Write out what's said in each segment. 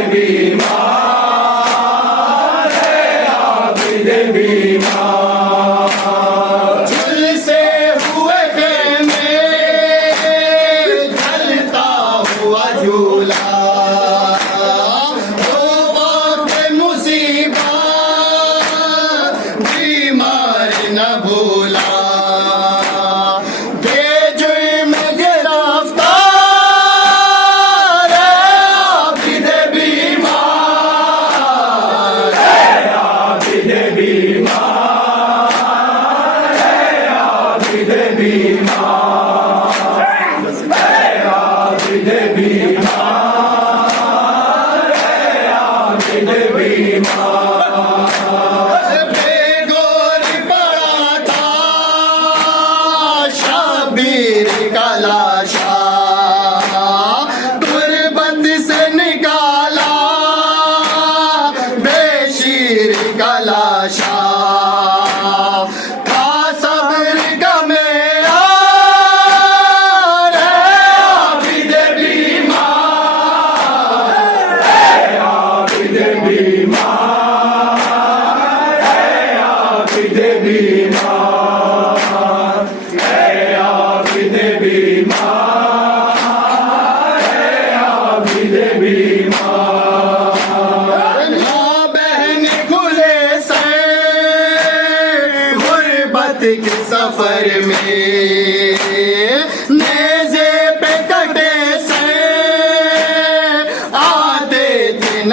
बीमार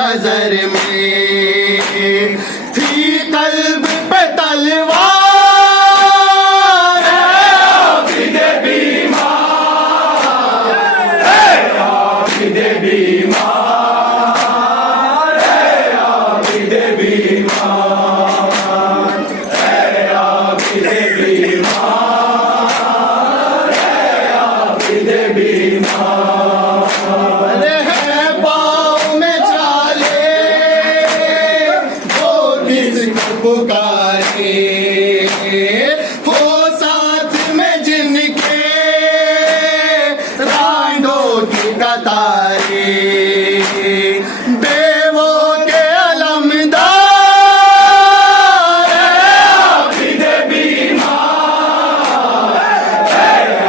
नजर में थी कल्ब पे तलवार पुकारे हो साथ में जिनके रांडों की कतारे बेवों के अलमदार आबिद बीमार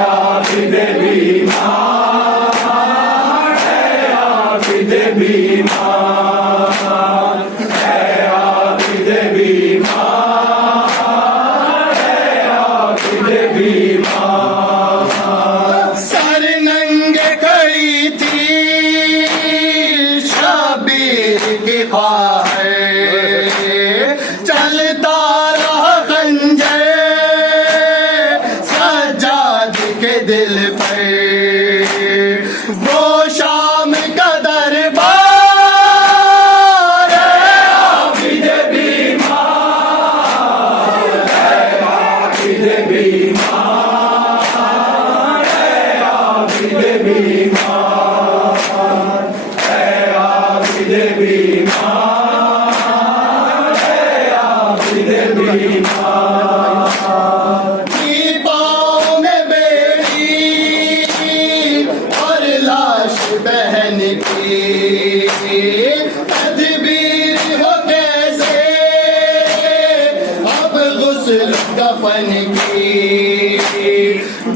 आबिद बीमार आबिद बीमार सर नंगे खड़ी थी शबीर की ख्वाहिश चलता रहा खंजर सज्जाद के दिल पर वो शाम का दरबार आबिद बीमार आबिद बीमार आबिद बीमार आबिद बीमार आबिद बीमार पाँव में बेड़ी और लाश बहन की तदबीर हो कैसे अब गुस्ल कफन की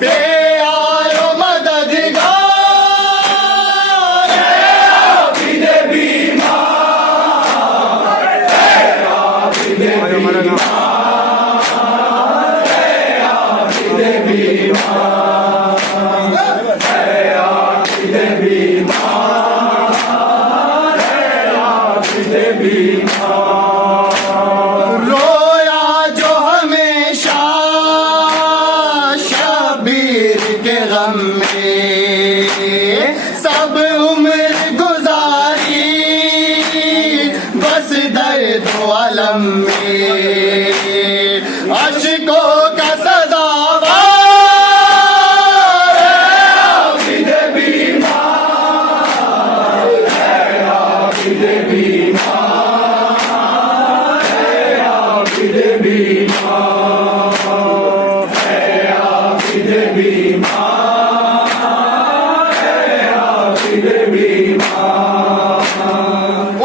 बेआरो मददगार आबिद बीमार आबिद बीमार आबिद बीमार आबिद बीमार आबिद बीमार रोया जो हमेशा शबीर के गम में सब उम्र गुजारी बस दर्द आलम में अशकों का सजावार आबिद बीमार आबिद बीमार आबिद बीमार आबिद बीमार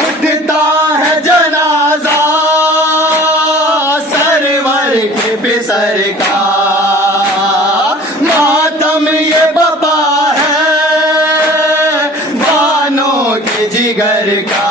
उठता है जनाजा सरवर के पिसर का मातम ये बपा है बानों के जिगर का